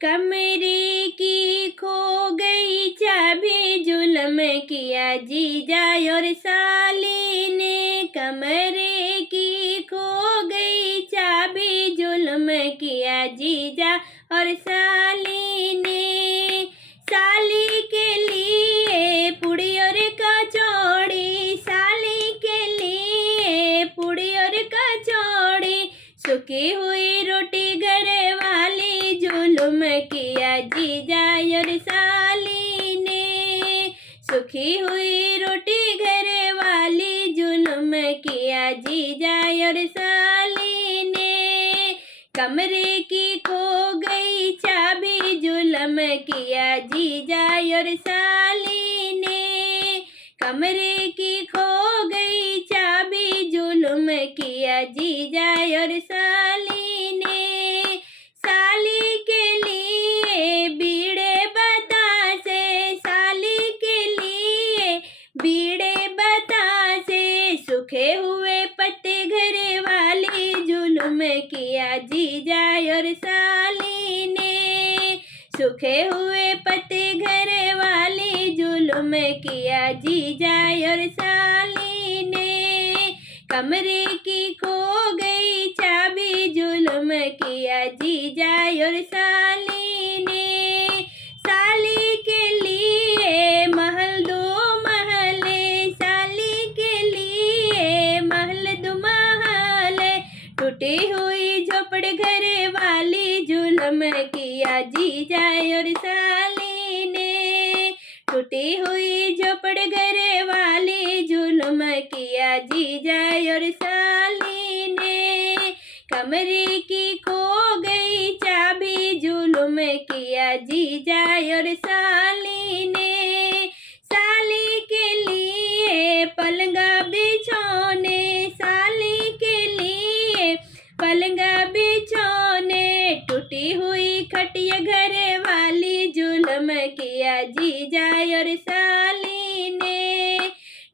कमरे की खो गई चाबी, जुल्म किया जीजा और साली ने। कमरे की खो गई चाबी, जुल्म किया जीजा और साली ने। साली के लिए पूड़ी और कचौड़ी, साली के लिए पूड़ी और कचौड़ी। सूखी हुई रोटी घर वाली, जुल्म किया जीजा और साली ने। सूखी हुई रोटी घर वाली, जुल्म किया जीजा और साली ने। कमरे की खो गई चाबी, जुल्म किया जीजा और साली ने। कमरे की खो गई चाबी, जुल्म किया जीजा और साली ने। साली के लिए बीड़े बतासे, साली के लिए बीड़े बतासे। सूखे हुए पत्ते घर वाली, जुल्म किया जीजा और साली ने। सूखे हुए पत्ते घर वाली, जुल्म किया जीजा और साली ने। कमरे की खो गई चाबी, जुल्म किया जीजा और साली ने। साली के लिए महल दो महले, साली के लिए महल दो महले। टूटी हुई झोपड़ घर वाली, जुल्म किया जीजा और साली ने। टूटी हुई झोपड़ घर वाली, जुल्म किया जीजा और साली ने। कमरे की खो गई चाबी, जुल्म किया जीजा और साली ने। साली के लिए पलंगा बिछौने, साली के लिए पलंगा बिछौने। टूटी हुई खटिया घर वाली, जुल्म किया जीजा और साली ने।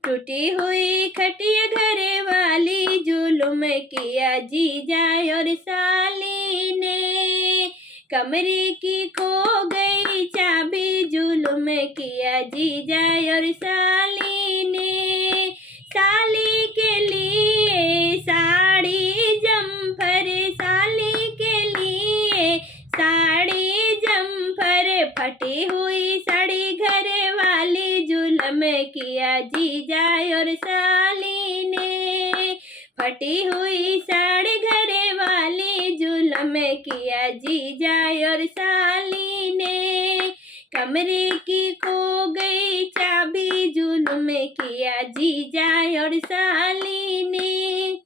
टूटी हुई खटिया घर वाली, जुल्म किया जीजा और साली ने। कमरे की खो गई चाबी, जुल्म किया जीजा और साली ने। साली के लिए साड़ी जम्फर, साली के लिए साड़ी जम्फर। फटी हुई साड़ी घर वाली, जुल्म किया जीजा और साली ने। फटी हुई साड़ी घर वाली, जुल्म किया जीजा और साली ने। कमरे की खो गई चाबी, जुल्म किया जीजा और साली ने।